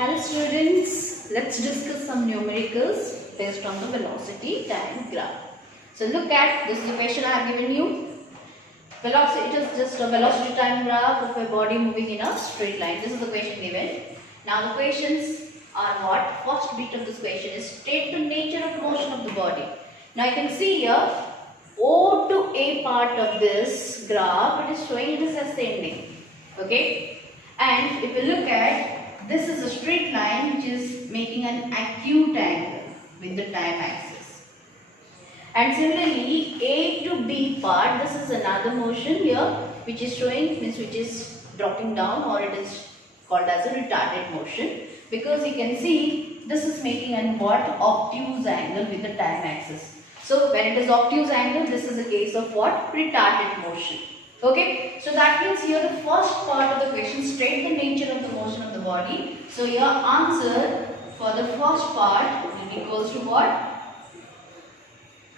Hello students, let's discuss some numericals based on the velocity time graph. So look at, this is the question I have given you. Velocity, it is just a velocity time graph of a body moving in a straight line. This is the question given. Now the questions are what? First bit of this question is state the nature of motion of the body. Now you can see here, O to A part of this graph, it is showing it is ascending. Okay? And if you look at, this is a straight line which is making an acute angle with the time axis. And similarly, A to B part, this is another motion here which is showing, means which is dropping down, or it is called as a retarded motion, because you can see this is making an what? Obtuse angle with the time axis. So when it is obtuse angle, this is a case of what? Retarded motion. Okay, so that means here the first part of the question, state the nature of the motion of the body. So your answer for the first part will be equals to what?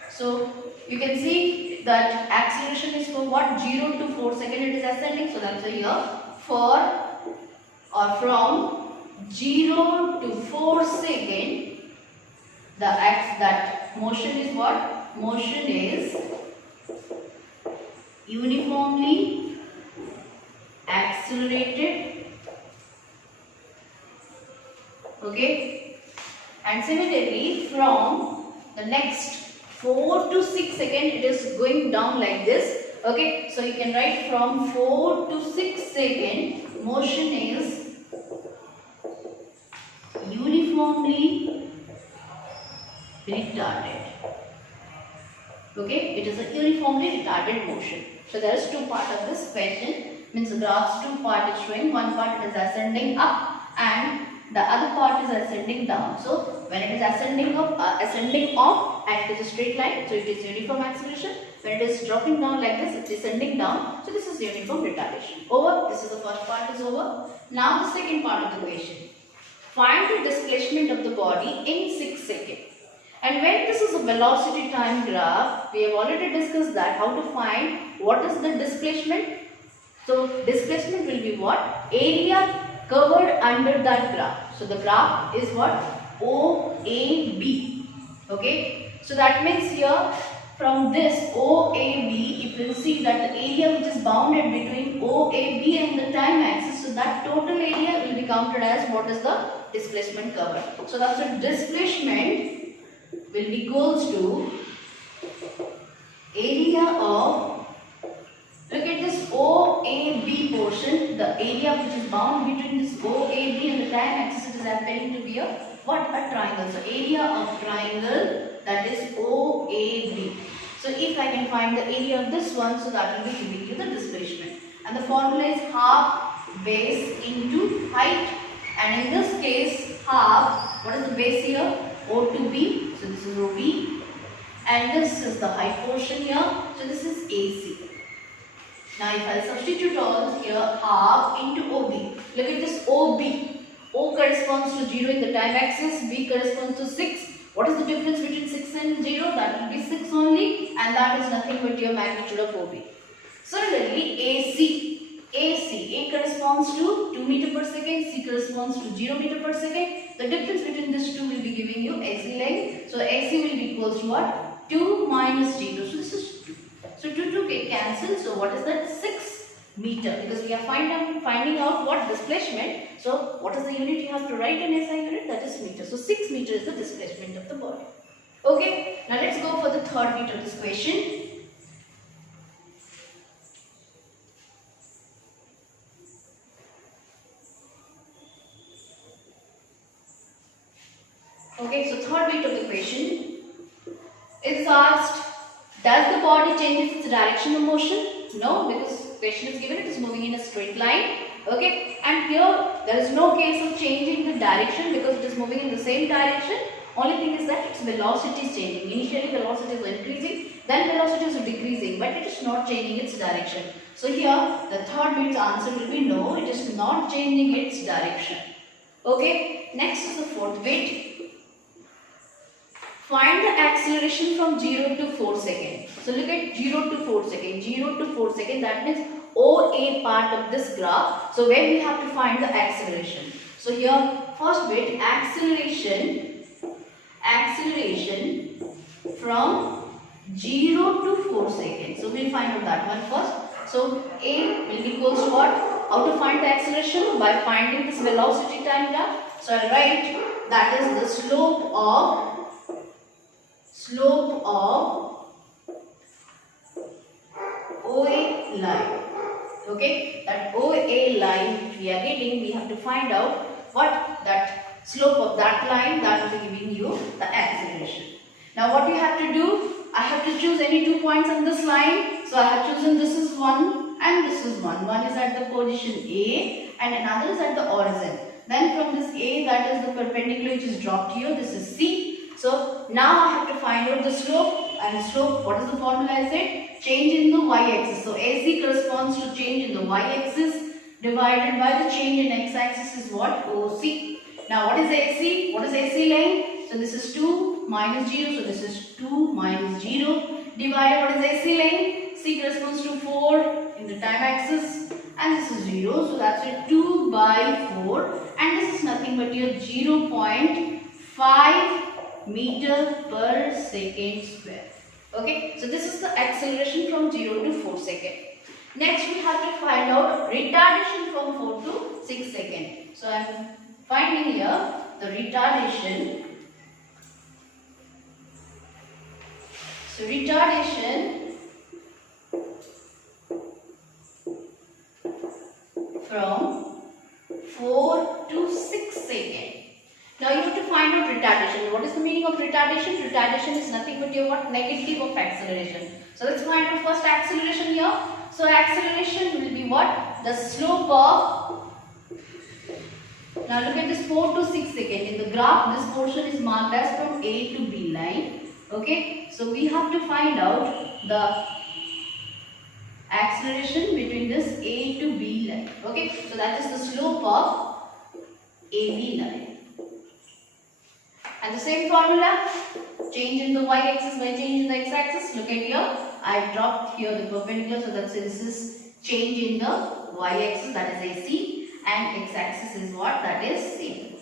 So you can see that acceleration is for what? 0 to 4 seconds it is ascending. So that's here for or from 0 to 4 seconds, that motion is what? Motion is uniformly accelerated. Okay, and similarly from the next 4 to 6 seconds it is going down like this. Okay, so you can write from 4 to 6 seconds motion is uniformly retarded. Okay, it is a uniformly retarded motion. So there is two part of this question, means the graph's two part is showing, one part is ascending up and the other part is ascending down. So when it is ascending up, and it is a straight line, so it is uniform acceleration. When it is dropping down like this, it is descending down, so this is uniform retardation. Over, this is the first part is over. Now the second part of the question. Find the displacement of the body in 6 seconds. And when this is a velocity time graph, we have already discussed that how to find what is the displacement. So displacement will be what? Area covered under that graph. So the graph is what? OAB. Okay. So that means here from this OAB, if you see that the area which is bounded between OAB and the time axis, so that total area will be counted as what is the displacement covered. So that's the displacement will be equals to area of, look at this OAB portion, the area which is bound between this OAB and the time axis, it is happening to be a what? A triangle. So area of triangle, that is OAB. So if I can find the area of this one, so that will be giving you the displacement. And the formula is half base into height. And in this case, half, what is the base here? O to B, so this is OB, and this is the height portion here, so this is AC. Now if I substitute all here, half into OB, look at this OB, O corresponds to 0 in the time axis, B corresponds to 6. What is the difference between 6 and 0? That will be 6 only, and that is nothing but your magnitude of OB. Similarly, A corresponds to 2 meter per second, C corresponds to 0 meter per second. The difference between these two will be giving you AC length. So AC will be equals to what? 2 minus 0. So this is 2. So 2 get cancelled. So what is that? 6 meter. Because we are finding out what displacement. So what is the unit you have to write in SI unit? That is meter. So 6 meter is the displacement of the body. Okay. Now let's go for the third bit of this question. Okay, so third bit of the question is asked, does the body change its direction of motion? No, because question is given, it is moving in a straight line. Okay, and here there is no case of changing the direction because it is moving in the same direction. Only thing is that its velocity is changing. Initially velocity is increasing, then velocity is decreasing, but it is not changing its direction. So here the third bit's answer will be no, it is not changing its direction. Okay, next is the fourth bit. Find the acceleration from 0 to 4 seconds. So look at 0 to 4 seconds. 0 to 4 seconds, that means OA part of this graph. So where we have to find the acceleration. So here first bit acceleration from 0 to 4 seconds. So we'll find out that one first. So A will be equals to what? How to find the acceleration? By finding this velocity time graph. So I'll write that is the slope of OA line. Okay, that OA line which we are getting, we have to find out what that slope of that line that will be giving you the acceleration. Now what you have to do, I have to choose any 2 points on this line. So I have chosen this is 1 and this is 1. One is at the position A and another is at the origin. Then from this A, that is the perpendicular which is dropped here, this is C. So now I have to find out the slope, and slope, what is the formula I said? Change in the y-axis. So AC corresponds to change in the y-axis divided by the change in x-axis is what? OC. Now what is AC? What is AC length? So this is 2 minus 0. So this is 2 minus 0 divided, what is AC length? C corresponds to 4 in the time axis and this is 0. So that's it, 2 by 4 and this is nothing but your 0.5 meter per second square. Okay, so this is the acceleration from 0 to 4 seconds. Next we have to find out retardation from 4 to 6 seconds. So I am finding here the retardation. So retardation from 4 to 6 seconds. Now you have to find out retardation. What is the meaning of retardation? Retardation is nothing but your what? Negative of acceleration. So let's find out first acceleration here. So acceleration will be what? The slope of, now look at this 4 to 6 seconds. In the graph, this portion is marked as from A to B line. Okay, so we have to find out the acceleration between this A to B line. Okay, so that is the slope of AB line. And the same formula, change in the y-axis by change in the x-axis. Look at here, I dropped here the perpendicular, so that's this is change in the y-axis, that is AC, and x-axis is what? That is C.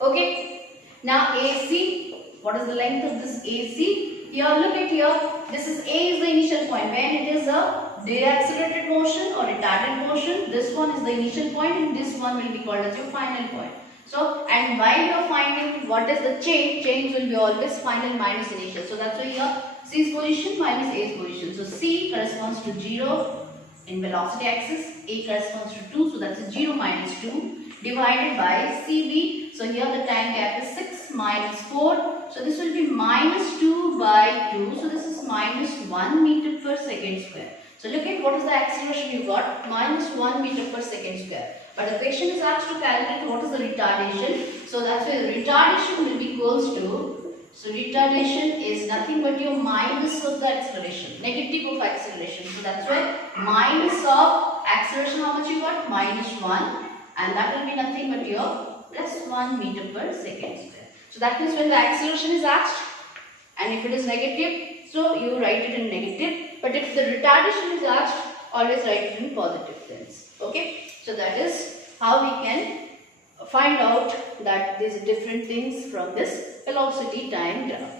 Okay, now AC, what is the length of this AC? Here, look at here, this is A is the initial point. When it is a deaccelerated motion or retarded motion, this one is the initial point and this one will be called as your final point. So, and while you are finding what is the change will be always final minus initial. So, that's why here C's position minus A's position. So, C corresponds to 0 in velocity axis, A corresponds to 2. So, that's a 0 minus 2 divided by CB. So, here the time gap is 6 minus 4. So, this will be minus 2 by 2. So, this is minus 1 meter per second square. So, look at what is the acceleration you got, minus 1 meter per second square. But the question is asked to calculate what is the retardation. So that's why the retardation will be equals to, so retardation is nothing but your minus of the acceleration, negative of acceleration. So that's why minus of acceleration, how much you got? Minus 1, and that will be nothing but your plus 1 meter per second square. So that means when the acceleration is asked and if it is negative, so you write it in negative. But if the retardation is asked, always write it in positive sense. Okay. So that is how we can find out that these different things from this velocity time graph.